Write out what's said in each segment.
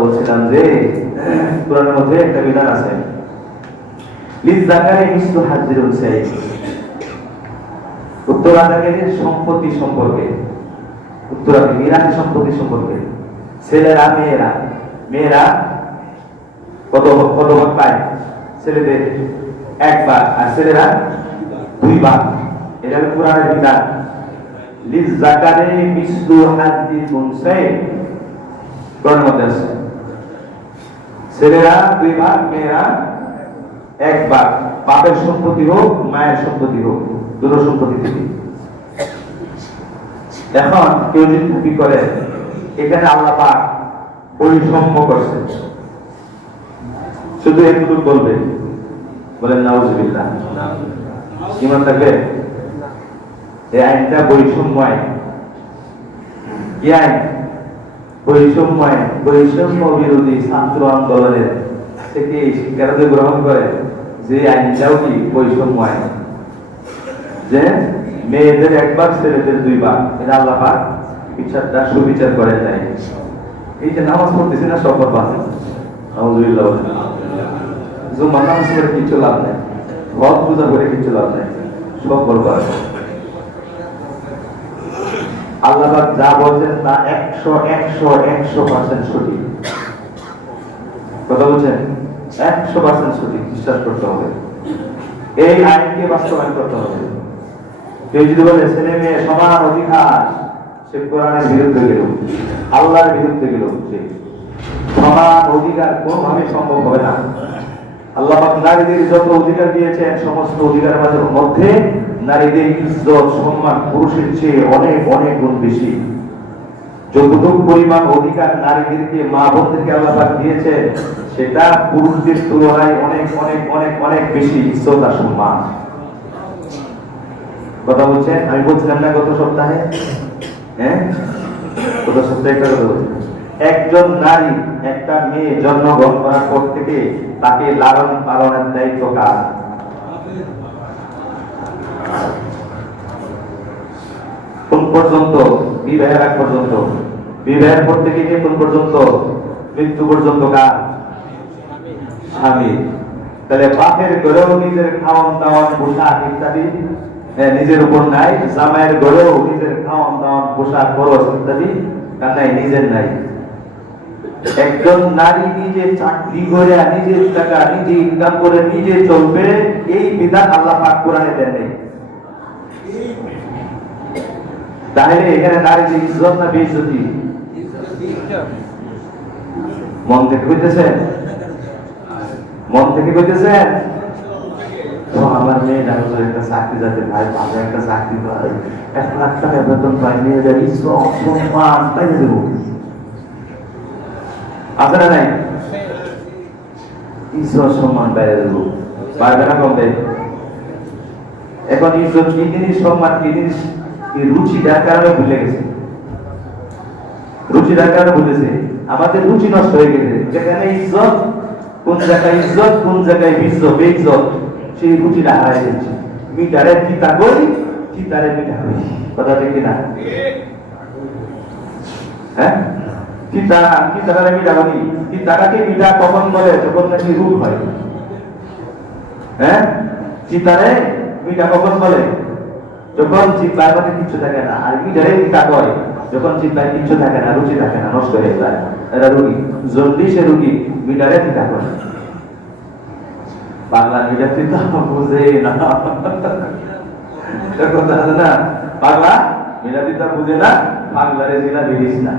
বলছিলাম যে, কোরআনের মধ্যে একটা বিধান আছে। হাজির হচ্ছে সম্পত্তি সম্পর্কে সম্পত্তি সম্পর্কে। ছেলেরা, মেয়েরা মেয়েরা কত কত ভাগ পায়? ছেলেদের এক ভাগ, আর ছেলেরা দুই ভাগ। এটা কোরআনের বিধান। লিজ জাকারে হাজির হচ্ছে কোরআনের মধ্যে আছে। ছেলেরা, দুই ভাগ, মেয়েরা, এক ভাগ। বাপের সম্পত্তি হোক, মায়ের সম্পত্তি হোক, দুটো সম্পত্তি থেকে এখন কেউ যদি দাবি করে, এখানে আল্লাহ পাক পরিসম্য করছে। শুধু একটু বলবে। বলেন, নাউজুবিল্লাহ। ইমান থাকবে? এই আইনটা বৈষম্য আইন। কি আইন? বৈষম্য বৈষম্য বিরোধী ছাত্র আন্দোলনের থেকে শিক্ষার্থী গ্রহণ করে যে আইনটাও কি বৈষম্য যে মেয়েদের একবার, ছেলেদের দুইবার। এটা আল্লাহ বিচারটা সুবিচার করে দেয় এই যে নামাজ পড়তেছি না, সফর পাচ্ছে আলহামদুলিল্লাহ। নামাজ কিছু লাভ নেই। হজ পূজা করে কিছু লাভ নেই। সব বরবাদ আল্লাহ যা বলছেন তা একশো একশো একশো পার্সেন্ট সঠিক। কথা বলছেন? একশো পার্সেন্ট সঠিক, বিশ্বাস করতে হবে। এই আইনকে বাস্তবায়ন করতে হবে। কেউ যদি বলে, ছেলে মেয়ে সমান অধিকার, সে কোরআনের বিরুদ্ধে গেল, আল্লাহর বিরুদ্ধে গেল সমান অধিকার কোনোভাবে সম্ভব হবে না। আল্লাহ নারীদের যত অধিকার দিয়েছেন, সমস্ত অধিকারের মধ্যে নারীদের ইজ্জত, সম্মান, পুরুষের চেয়ে অনেক অনেক গুণ বেশি। যতটুকু পরিমাণ অধিকার নারীদেরকে, মা বোনদেরকে দিয়েছে সেটা পুরুষদের তুলনায় অনেক অনেক অনেক অনেক বেশি ইজ্জত আর সম্মান। কথা বলছেন? আমি বলছিলাম না গত সপ্তাহে? হ্যাঁ? গত সপ্তাহে একটা কথা। একজন নারী, একটা মেয়ে জন্মগ্রহণ করার পর থেকে তাকে লালন পালনের দায়িত্ব কার? কোন পর্যন্ত? বিবাহের আগ পর্যন্ত। বিবাহের পর থেকে নিয়ে কোন পর্যন্ত? মৃত্যু পর্যন্ত কার? স্বামী। তাহলে বাপের ঘরেও নিজের খাওয়ান দাওয়ান, পোশাক ইত্যাদি নিজের উপর নাই। জামাইয়ের ঘরেও নিজের খাওয়ান দাওয়ান, পোশাক, খরচ ইত্যাদি তার নাই, নিজের নাই। একজন নারী নিজে চাকরি করে, নিজের টাকা নিজে ইনকাম করে, নিজে চলবে, এই বিধান আল্লাহ পাক কোরআনে দেন নেই। তাহলে এখানে নারী যে ইজ্জত না বেইজ্জতি মন থেকে কইতেছেন? মন থেকে কইতেছেন? তো আমার মেয়ে ডাক্তার একটা চাকরি যাতে ভাই ভালো একটা চাকরি পায়। এক লাখ টাকা বেতন পায় মেয়েদের ইজ্জত সম্মান পাই দেবো? আছে না নাই? ইজ্জত সম্মান বাইরে দেবো? পারবে না কমবে? এখন ইজ্জত কি জিনিস, সম্মান কি জিনিস? এই রুচিটার কারণে ভুলে গেছে। রুচিটার কারণে ভুলেছে। আমাদের রুচি নষ্ট হয়ে গেছে। যেখানে ইজ্জত, কোন জায়গায় ইজ্জত, কোন জায়গায় বিজ্জত, বেইজ্জত, সেই রুচিটা হারাই যাচ্ছে মিটারে চিতা করি চিতারে মিটা করি কথা ঠিক না হ্যাঁ? চিতা চিতারে মিটা করি চিতাটাকে মিটা, কখন বলে? যখন নাকি রূপ হয়। হ্যাঁ? চিতারে মিটা, কখন বলে? যখন চিন্তার মধ্যে কিছু থাকে না, আর মিটারে চিন্তা করে, যখন চিন্তায় কিছু থাকে না, রুচি থাকে না, নষ্ট হয়ে যায়। এটা রুগী, জলদি সে রুগী, মিটারে চিন্তা করে। বাংলা মিটার চিন্তা বুঝে না। কথা আছে না? বাংলা মিটার চিন্তা বুঝে না, বাংলারে জিলা বেরিস না।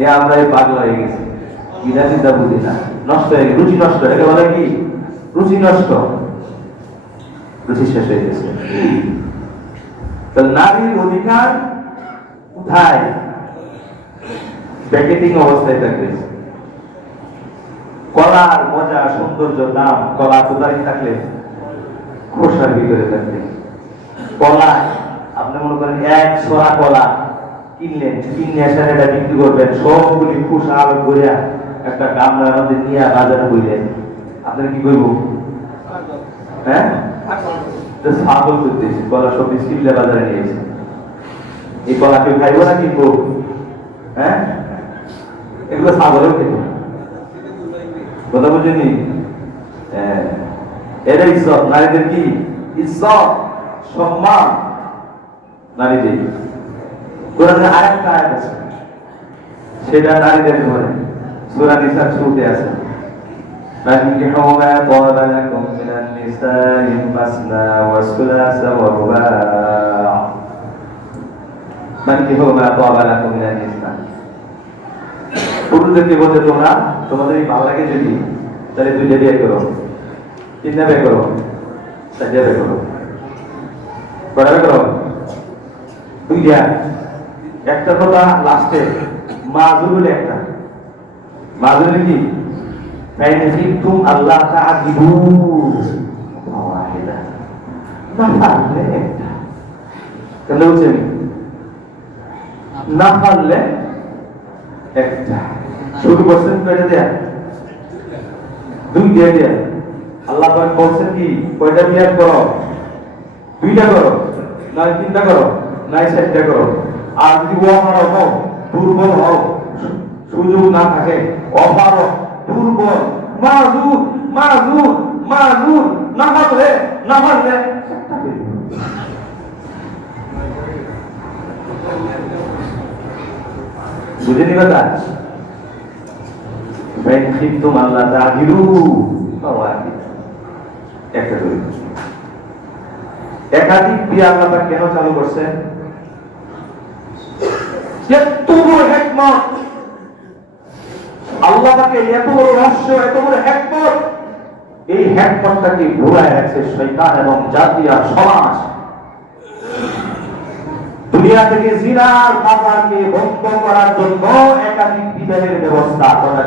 এ আমরা এই পাগলা হয়ে গেছি। মিটার চিন্তা বুঝি না, নষ্ট হয়ে গেছে, রুচি নষ্ট এটাকে বলে কি? রুচি নষ্ট। রুচি শেষ হয়ে গেছে। তো নারীর অধিকার কোথায়? প্যাকেটিং অবস্থায় থাকবে কলার মজা, সৌন্দর্য, দাম, কলা থাকলে খোসার ভিতরে থাকবে কলা, আপনি মনে করেন এক ছড়া কলা কিনলেন, কিনে এসে এটা বিক্রি করবেন, সবগুলি খোসা আলো করে একটা গামলার মধ্যে নিয়ে বাজারে বইলেন। আপনার কি করব? হ্যাঁ? ছাগল কলা সব বাজারে নিয়ে এসে। এই কলা কেউ খাইব না কি করব? হ্যাঁ? এগুলো ছাগলেও খেত কথা বুঝিনি? হ্যাঁ। ইজ্জত নারীদের কি? ইজ্জত সম্মান। নারীদের। কোরআনে আরেকটা আয়াত আছে। সেটা নারীদের ঘরে। সূরা নিসার শুরুতে আছে। فانكحوا ما طاب لكم من النساء مثنى وثلاث ورباع فانكحوا ما طاب لكم من النساء পুরুষদেরকে বলতে তোমরা তোমাদের ভালো লাগে যদি তাহলে দুইটা বিয়ে করো তিনটা বিয়ে করো চারটা বিয়ে করো কটা বিয়ে করো দুইটা একটা কথা লাস্টে মাজুর বলে একটা মাজুর কি Fainfikum Allah ta'adibu Mawahidah Nafal একটা তাহলে বুঝছেন না পারলে একটা শুরু করছেন কয়টা দেয়া দুই দিয়ে দেয়া আল্লাহ পাক বলছেন কি কয়টা বিয়ার করো দুইটা করো নয় তিনটা করো নয় চারটা করো আর যদি অমারক হও দুর্বল হও সুযোগ না থাকে অপারক দুর্বল মাজুর মাজুর মাজুর না পারলে না পারলে বুঝে নিবে ব্যক্তিত্ব মাল্লা তাহিরু একটা দরিদ্র একাধিক বিয়া আল্লাহ কেন চালু করছে? যে তবু একমত। আল্লাহ পাকে এত বড় রহস্য, এত বড় এই রাখছে শৈতান এবং সমাজ। দুনিয়া থেকে জিনার বন্ধ করার জন্য একাধিক ব্যবস্থা করা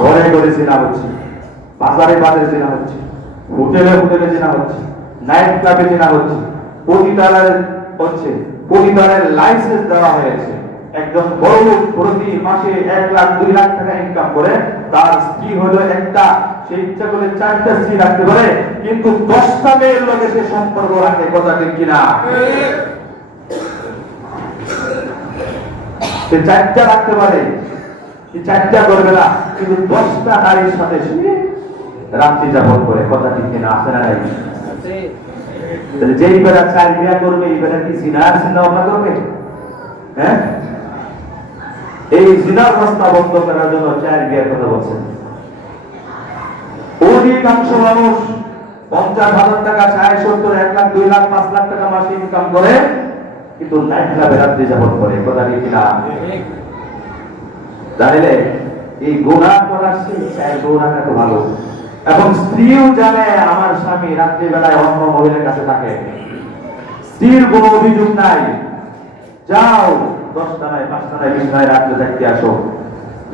ঘরে ঘরে জিনা হচ্ছে, বাজারে বাজারে জিনা হচ্ছে, হোটেলে হোটেলে জিনা হচ্ছে নাইট ক্লাবে জিনা হচ্ছে পতিতালয় হচ্ছে, পতিতালয়ের লাইসেন্স দেওয়া হয়েছে। একজন বড় প্রতি মাসে এক লাখ, দুই লাখ টাকা ইনকাম করে। তার স্ত্রী হলো একটা, সে ইচ্ছা করে চারটা স্ত্রী রাখতে পারে, কিন্তু দশটা মেয়ের লোকে সে সম্পর্ক রাখে কথা ঠিক কিনা? সে চারটা রাখতে পারে। চারটা করবে না, কিন্তু দশটা নারীর সাথে সে রাত্রি যাপন করে, কথা ঠিক কিনা আসে না নাই? যেই বেলা চার বিয়া করবে, এই বেলা কি চিন্তা ভাবনা করবে? হ্যাঁ? এই জিনার রাস্তা বন্ধ করার জন্য চার বিয়ার কথা বলছেন। অধিকাংশ মানুষ পঞ্চাশ হাজার টাকা, ষাট, সত্তর, এক লাখ, দুই লাখ, পাঁচ লাখ টাকা মাসে ইনকাম করে, কিন্তু নাইট ক্লাবে রাত্রি যাপন করে কথা ঠিক কিনা? জানিলে, এই গোনা করার চেয়ে গোনা তো ভালো। এবং স্ত্রীও জানে আমার স্বামী রাত্রিবেলায় অন্য মহিলার কাছে থাকে। স্ত্রীর কোনো অভিযোগ নাই। যাও দশটা নাই পাঁচটা নাই বিশ নাই রাত্রে থাকতে আসো।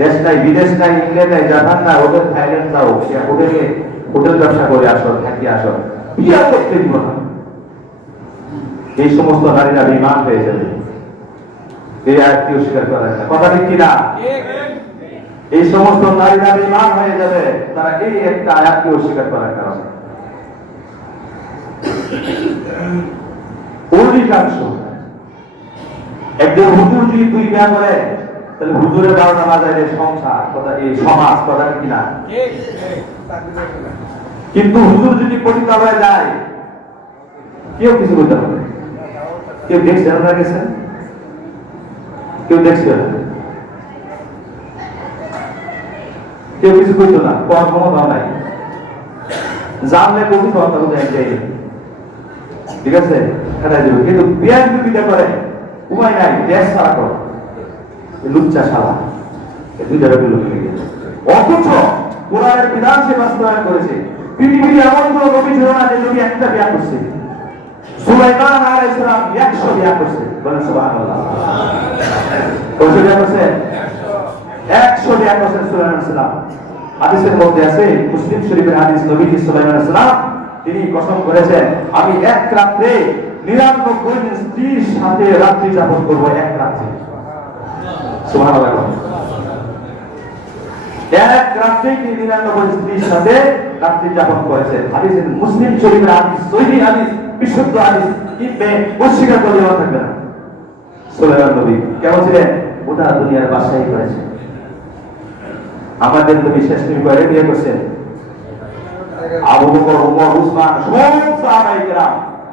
দেশ নাই বিদেশ নাই ইংল্যান্ড নাই জাপান না, হোটেল থাইল্যান্ড যাও, সে হোটেলে হোটেল ব্যবসা করে আসো থাকি আসো। বিয়া করতে দিব এই সমস্ত নারীরা বিমান হয়ে যাবে। এই আয়াতটি অস্বীকার করা যায়। কথা ঠিক কিনা? এই সমস্ত নারীরা বিমান হয়ে যাবে। তারা এই একটা আয়াতকে অস্বীকার করার কারণে। অধিকাংশ একজন হুজুর যদি দুই বিয়া করে, তাহলে হুজুরের বারোটা বাজারে সংসার, কথা এই সমাজ, কথা কিনা? কিন্তু হুজুর যদি পতিতালয়ে যায়, কেউ কিছু বলতে পারবে কেউ দেখছেন না গেছেন কেউ দেখছে? কেউ কিছু করতো না, কোন ক্ষমতা নাই। জানলে কবি ক্ষমতা কোথায় ঠিক আছে? খেলায় দেবে। কিন্তু বিয়ার যদি করে উপায় নাই, দেশ ছাড়া লুচ্চা দুইটা লোক অথচ কোরআনের বিধান সে বাস্তবায়ন করেছে। পৃথিবীর এমন কোন ছিল না যে একটা বিয়া করছে। সুলাইমান আলাইহিস সালাম 100 বিয়া করছে। বলেন বিয়া করছে? 100 বিয়া করছে সুলাইমান হাদিসের মধ্যে আছে, মুসলিম শরীফের হাদিস নবী সুলাইমান তিনি কসম করেছেন, আমি এক রাত্রে নিরানব্বই দিন স্ত্রীর সাথে রাত্রি যাপন করব এক রাত্রে। এক তিনি নিরানব্বই স্ত্রীর সাথে রাত্রি যাপন করেছেন মুসলিম শরীফের হাদিস সহিহ হাদিস, বিশুদ্ধ হাদিস অস্বীকার করলে আমার থাকবে না। নবী, কেমন ছিলেন? ওটা দুনিয়ার বাসাই করেছে। আমাদের শেষ নবী করে বিয়ে করছেন? আবু বকর ওমর উসমান, সব সাহাবাই কেরাম।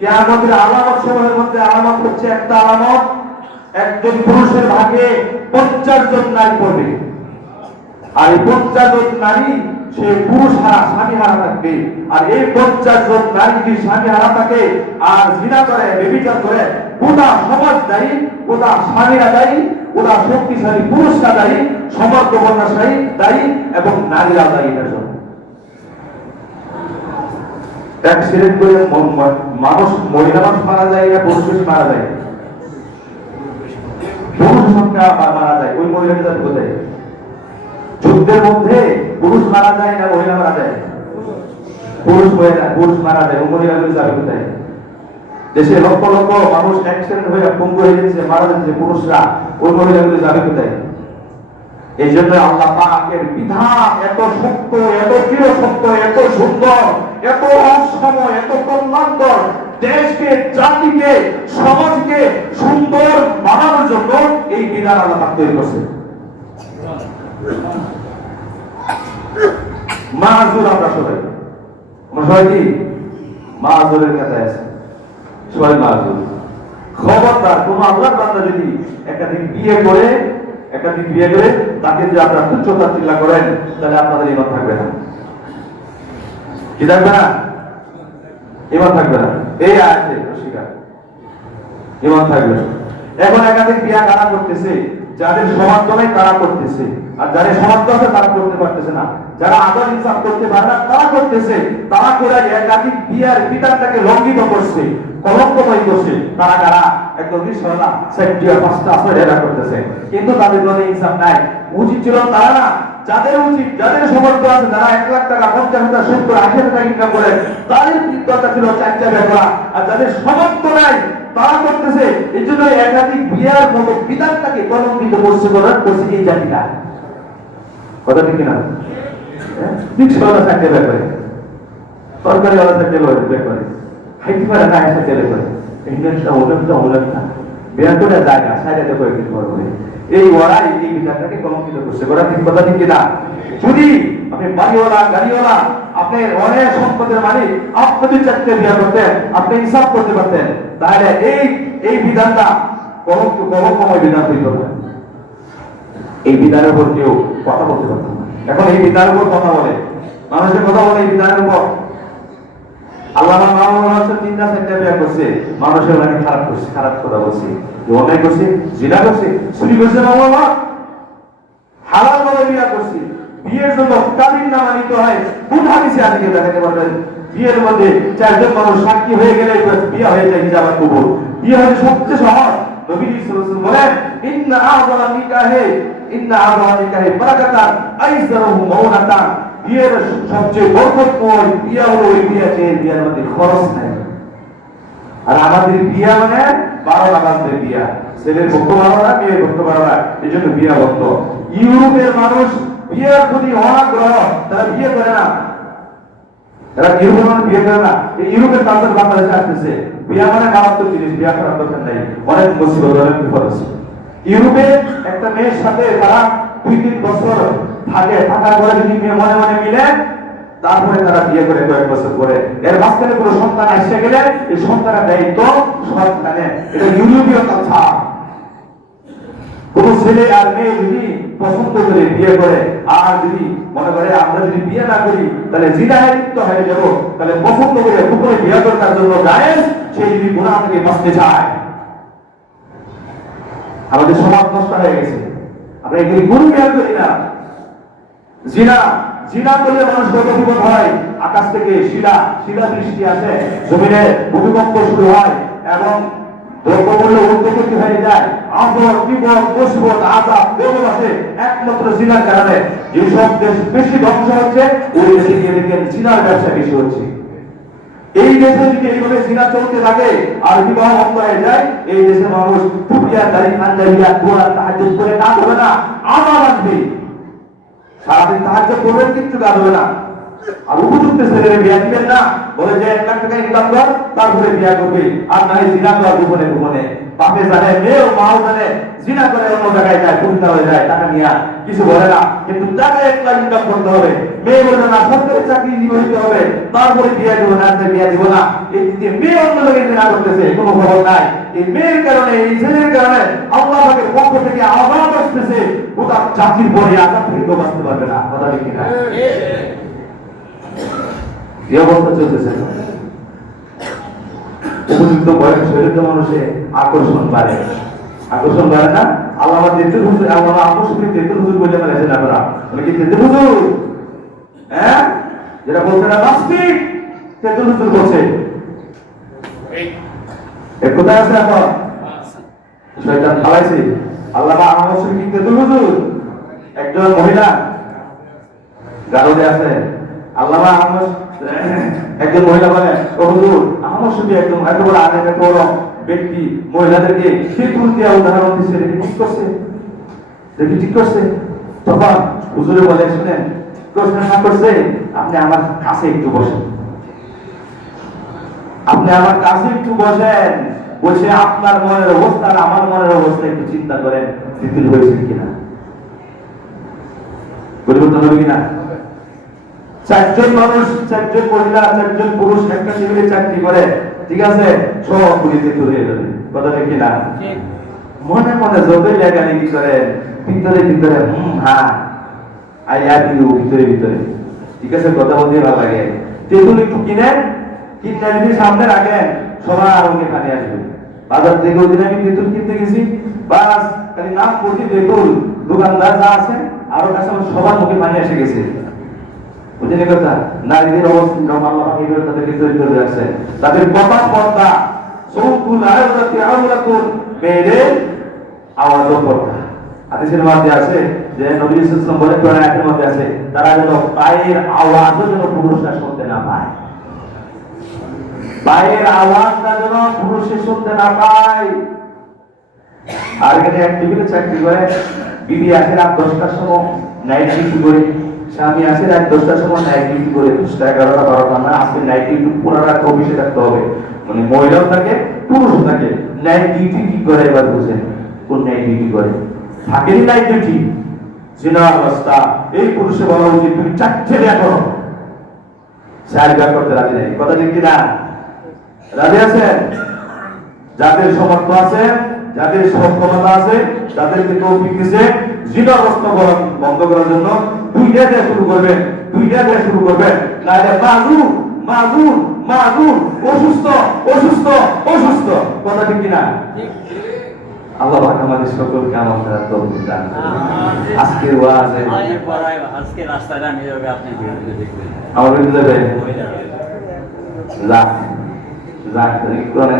কিয়ামতের আলামত সমূহের মধ্যে আলামত হচ্ছে একটা আলামত, একজন পুরুষের ভাগে পঞ্চাশ জন নারী পড়বে। আর এই পঞ্চাশ জন নারী, সে পুরুষ হারা, স্বামী হারা থাকবে। আর এই পঞ্চাশ জন নারী যদি স্বামী হারা থাকে, আর জিনা করে বেবিচার করে, গোটা সমাজ দায়ী, গোটা স্বামীরা দায়ী, গোটা শক্তিশালী পুরুষরা দায়ী সমর্থ কন্যাশালী দায়ী এবং নারীরা দায়ী জন্য। অ্যাক্সিডেন্ট করে মানুষ মহিলা মানুষ মারা যায় পুরুষ মারা যায়? পুরুষ মারা যায়, ওই কোথায়? যুদ্ধের মধ্যে পুরুষ মারা যায় না মহিলা মারা যায়? পুরুষ মহিলা পুরুষ মারা যায় ওই যাবে কোথায়? দেশে লক্ষ লক্ষ মানুষ অ্যাক্সিডেন্ট হয়ে পঙ্গু হয়ে যাচ্ছে মারা যাচ্ছে পুরুষরা, ওই যাবে কোথায়? এই জন্য আল্লাহ পাকের বিধান এত শক্ত এত চির সত্য এত সুন্দর। এত অসম এত কল্যাণকর দেশকে, জাতিকে, সমাজকে সুন্দর বানানোর জন্য এই বিধান আল্লাহ তৈরি করছে। মাহাজুর আমরা সবাই। আমরা সবাই কি? মাহাজুরের কাছে আছে। সবাই মাহাজুর। খবরদার, কোন বান্দা যদি একাধিক বিয়ে করে একাধিক বিয়ে করে তাকে যদি আপনারা তুচ্ছতা চিল্লা করেন, তাহলে আপনাদের ইমান থাকবে না। কি থাকবে না? ইমান থাকবে না। এই আছে স্বীকার ইমান থাকবে। এখন একাধিক বিয়া কারা করতেছে? যাদের সমার্থ নেই তারা করতেছে। আর যাদের সমার্থ আছে তারা করতে পারতেছে না। যারা আদর ইনসাফ করতে পারে না, তারা করতেছে। তারা করে একাধিক বিয়ার বিধানটাকে লঙ্ঘিত করছে, কলঙ্কময় করছে। তারা কারা? একদম নিঃসরলা সেটিয়া পাঁচটা আসলে করতেছে। কিন্তু তাদের মধ্যে ইনসাফ নাই। উচিত ছিল তারা না যাদের উচিত, যাদের সমর্থ আছে যারা এক লাখ টাকা, পঞ্চাশ হাজার সত্তর আশি হাজার টাকা ইনকাম করে তাদের দরকার ছিল চার করা আর যাদের সমর্থ নাই, তারা করতেছে এই জন্য একাধিক বিয়ার মতো বিধানটাকে করছে করছে এই জাতিটা কথা ঠিক না রিক্সাওয়ালা থাকতে ব্যাপারে সরকারি ওয়ালা থাকতে ব্যাপারে পারে না করে। সাইডে করে কিছু করবে এই এই কলঙ্কিত করছে। ওরা ঠিক কথা ঠিক না যদি আপনি বাড়িওয়ালা, গাড়িওয়ালা আপনি অনেক সম্পদের আপনি যদি বিয়া করতেন, আপনি হিসাব করতে পারতেন, তাহলে এই এই বিধানটা কলঙ্ক, কলঙ্কময় বিধান হইত না। এই বিধানের উপর কেউ কথা বলতে পারত এখন এই বিধানের উপর কথা বলে। মানুষের কথা বলে এই বিধানের উপর। আল্লাহ মামুন তিনটা চারটা বিয়া করছে। মানুষের মানে খারাপ করছে, খারাপ কথা বলছে। অন্যায় করছে, জিনা করছে, চুরি করছে মামুন হালাল ভাবে বিয়া করছে। বিয়ের জন্য কাবিন নামা নিতে হয়। কোন হাদিসে আজকে দেখাতে পারবেন বিয়ের মধ্যে চারজন মানুষ সাক্ষী হয়ে গেলে বিয়ে হয়ে যায় হিজাবাত কবুল বিয়ে হলে সবচেয়ে সহজ। নবী সাল্লাল্লাহু বলেন, ইন্না আযলা নিকাহে, ইন্না আযলা নিকাহে বারাকাতান, আইসারহু মাউনাতান বিয়ের সবচেয়ে বরকতময় বিয়ে হলো ওই বিয়ে যে বিয়ের মধ্যে খরচ নাই। আর আমাদের বিয়া মানে বারো লাগাতে বিয়া। ছেলের ভক্ত না ভক্ত না, এই জন্য বিয়া ভক্ত। ইউরোপের মানুষ বিয়ের প্রতি অনাগ্রহ, তারা বিয়ে করে না। ইউরোপের মানুষ বিয়ে করে না। ইউরোপের কালচার বাংলাদেশে আসতেছে। বিয়া মানে মারাত্মক জিনিস, বিয়া করার দরকার নাই। অনেক মুসিবত, অনেক বিপদ আছে। ইউরোপে একটা মেয়ের সাথে তারা দুই তিন বছর থাকে থাকার পরে যদি মেয়ে মনে মনে মিলে, তারপরে তারা বিয়ে করে কয়েক বছর পরে। এর মাঝখানে কোনো সন্তান এসে গেলে এই সন্তানের দায়িত্ব সন্তানে এটা ইউরোপীয় কথা। কোন ছেলে আর মেয়ে যদি পছন্দ করে বিয়ে করে, আর যদি মনে করে আমরা যদি বিয়ে না করি, তাহলে লিপ্ত হয়ে যাব। তাহলে পছন্দ করে কুকুরে বিয়ে করে তার জন্য গায়েস, সে যদি গুণা থেকে বাঁচতে চায়। আমাদের সমাজ নষ্ট হয়ে গেছে। আমরা এগুলি গুরু জ্ঞান করি না। জিনা জিনা করলে মানুষ কত বিপদ হয়। আকাশ থেকে শিলা শিলা বৃষ্টি আসে জমিনে ভূমিকম্প শুরু হয় এবং দ্রব্যমূল্য হয়ে যায়। বিপদ আছে একমাত্র জিনার কারণে। যেসব দেশ বেশি ধ্বংস হচ্ছে, ওই দেশে গিয়ে দেখেন জিনার ব্যবসা বেশি হচ্ছে। এই দেশে যদি এইভাবে জিনা চলতে থাকে আর বিবাহ বন্ধ হয়ে যায়। এই দেশের মানুষ টুপিয়া, দাড়ি খান্দারিয়া দোয়া তাহাজ্জুদ করে কাজ হবে না। আমার সারাদিন করবেন, কিচ্ছু কাজ হবে না। আর উপযুক্ত বিয়া দিবেন না। বলে যে এক লাখ টাকা ইনকাম কর তারপরে বিয়া আর জিনা কর গোপনে গোপনে। বাপে জানে মেয়েও মাও জানে, জিনা করে অন্য জায়গায় যায় হয়ে যায়, টাকা নিয়ে কিছু বলে না। কিন্তু এক লাখ ইনকাম করতে হবে, মেয়ে বলে না, সরকারি চাকরি নিয়োজিত হবে। তারপরে বিয়া দিব না বিয়া দিব না। এই মেয়ে অন্য জায়গায় জিনা করতেছে, কোনো খবর নাই। এই মেয়ের কারণে, এই ছেলের কারণে আল্লাহ পক্ষ থেকে আওয়াজ আসতেছে ওটা চাকরির পরে আজাদ থেকে কেউ বাঁচতে পারবে না কথা ঠিক কিনা? এই অবস্থা চলতেছে। উপযুক্ত বয়স শরীর মানুষে আকর্ষণ বাড়ে। আকর্ষণ বাড়ে না? আল্লাহ তেতুল হুজুর আল্লাহ আকর্ষণ তেতুল হুজুর বলে আপনারা বলে কি তেতুল হুজুর? হ্যাঁ? যেটা বলছে না নাস্তিক তেতুল হুজুর বলছে। কোথায় আছে এখন? শয়তান ফালাইছে। আল্লাহ একজন মহিলা, গারদে আছে। আল্লাহ একজন মহিলা বলে, ও হুজুর আহমদ একদম এত বড় আগে বড় ব্যক্তি, মহিলাদেরকে শীতুল দিয়া উদাহরণ দিচ্ছে দেখি ঠিক করছে? দেখি ঠিক করছে। তখন হুজুরে বলে, শুনেন করছে, আপনি আমার কাছে একটু বসেন। আপনি আমার কাছে একটু বসেন। বসে আপনার মনের অবস্থা আর আমার মনের অবস্থা একটু চিন্তা করেন তিতুল হয়েছে কিনা? পরিবর্তন হবে কিনা? চারজন মানুষ চারজন মহিলা চারজন পুরুষ একটা টেবিলে চাকরি করে ঠিক আছে? সব পুলিশে তুলে যাবে কথা ঠিক কিনা? মনে মনে যতই লেখালেখি করে ভিতরে ভিতরে হুম হ্যাঁ আই লাভ ইউ ভিতরে ভিতরে। ঠিক আছে? কথা বলতে ভালো লাগে। তেঁতুল একটু কিনেন কিনে সামনে রাখেন সবার আমাকে পানি আসবে। বাজার থেকে আমি তেঁতুল কিনতে গেছি, বাস, খালি করছি তেঁতুল, দোকানদার যা আছে, আরও কাছে আমার সবার মুখে পানি এসে গেছে। বুঝলেন কথা? নারীদের অবস্থা আল্লাহ তাদেরকে করে রাখছে। তাদের সৌকুল মেয়েদের আওয়াজ পর্দা। হাদিসের মধ্যে আছে যে নবী সাল্লাল্লাহু কোরআন আয়াতের মধ্যে আছে, তারা যেন পায়ের আওয়াজও যেন পুরুষরা শুনতে না পায়। পায়ের আওয়াজটা যেন পুরুষে শুনতে না পায়। আর এখানে এক টেবিলে চাকরি করে, বিবি আসে রাত দশটার সময় নাইট ডিউটি করে। স্বামী আসে রাত দশটার সময় নাইট ডিউটি করে। দশটা এগারোটা, বারোটা না আজকে নাইট ডিউটি পুরো রাত অফিসে থাকতে হবে। মানে মহিলাও থাকে, পুরুষও থাকে। নাইট ডিউটি কি করে এবার বুঝেন কোন নাইট ডিউটি করে? থাকেনি নাইট ডিউটি জিনার অবস্থা এই পুরুষে বলা উচিত, তুমি চারটে বিয়া করো। চার বিয়া করতে রাজি নেই। কথা ঠিক কিনা? রাজি আছেন? যাদের সমর্থ আছে যাদের সক্ষমতা আছে তাদেরকে তৌফিক দিছে। জিনাগ্রস্ত বরণ বন্ধ করার জন্য দুইটা দিয়ে শুরু করবেন দুইটা দিয়ে শুরু করবেন নাহলে মাজুর মাজুর মাজুর অসুস্থ অসুস্থ অসুস্থ। কথা ঠিক কিনা? আল্লাহ পাক আমাদের সকলকে আমার দ্বারা তৌফিক দান। আজকের ওয়াজে আজকে রাস্তায় দাঁড়িয়ে যাবে আপনি দেখবেন। বিরুদ্ধে যাবে? যাক আলহামদুলিল্লাহ।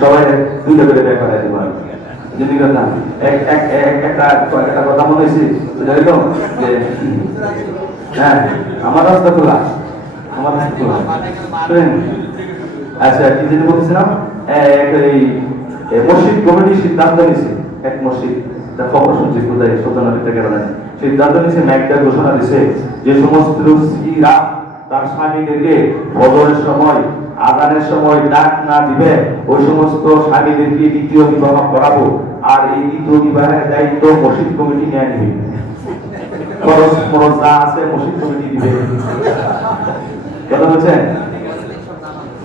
সবাই যদি কথা হ্যাঁ আমার রাস্তা খোলা। আমার আচ্ছা কি যেটা বলছিলাম? এই মসজিদ কমিটি সিদ্ধান্ত নিছে এক মসজিদ। খবর শুনছি, কোথায়? থেকে বেড়ায় সিদ্ধান্ত নিছে ম্যাকটা ঘোষণা দিছে যে সমস্ত স্ত্রীরা তার স্বামীদেরকে বদলের সময় আদানের সময় ডাক না দিবে, ওই সমস্ত স্বামীদেরকে দ্বিতীয় বিবাহ করাবো। আর এই দ্বিতীয় বিবাহের দায়িত্ব মসজিদ কমিটি নিয়ে নিবে। খরচ খরচ যা আছে মসজিদ কমিটি দিবে। কথা বলছেন?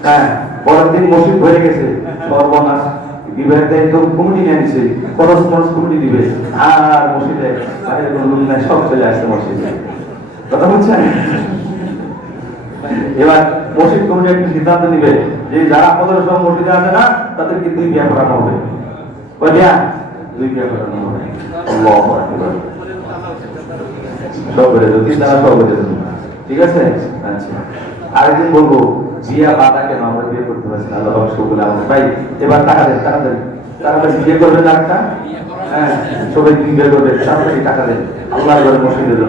হ্যাঁ পরের দিন মসজিদ হয়ে গেছে। সর্বনাশ। বিবাহের দায়িত্ব কমিটি নিয়ে নিছে, খরচ খরচ কমিটি দিবে। আর মসজিদে কোনো লোক নাই, সব চলে আসছে মসজিদে। কথা বলছেন এবার মসজিদ কমিটি একটা সিদ্ধান্ত নিবে যে যারা আপনাদের সব মসজিদে আসে না, তাদেরকে দুই বিয়া করানো হবে। ওই বিয়া দুই বিয়া করানো হবে। সব বেড়ে তিন তারা সব বেড়ে ঠিক আছে? আচ্ছা। আরেকদিন বলব বিয়া বাধা কেন আমরা বিয়ে করতে পারছি আল্লাহ বাবা বলে আমাদের ভাই, এবার টাকা দেন টাকা দেন। টাকা দেন, বিয়ে করবেন একটা? হ্যাঁ সবাই বিয়ে করবে তাড়াতাড়ি টাকা দেন। আল্লাহ বসে মসজিদের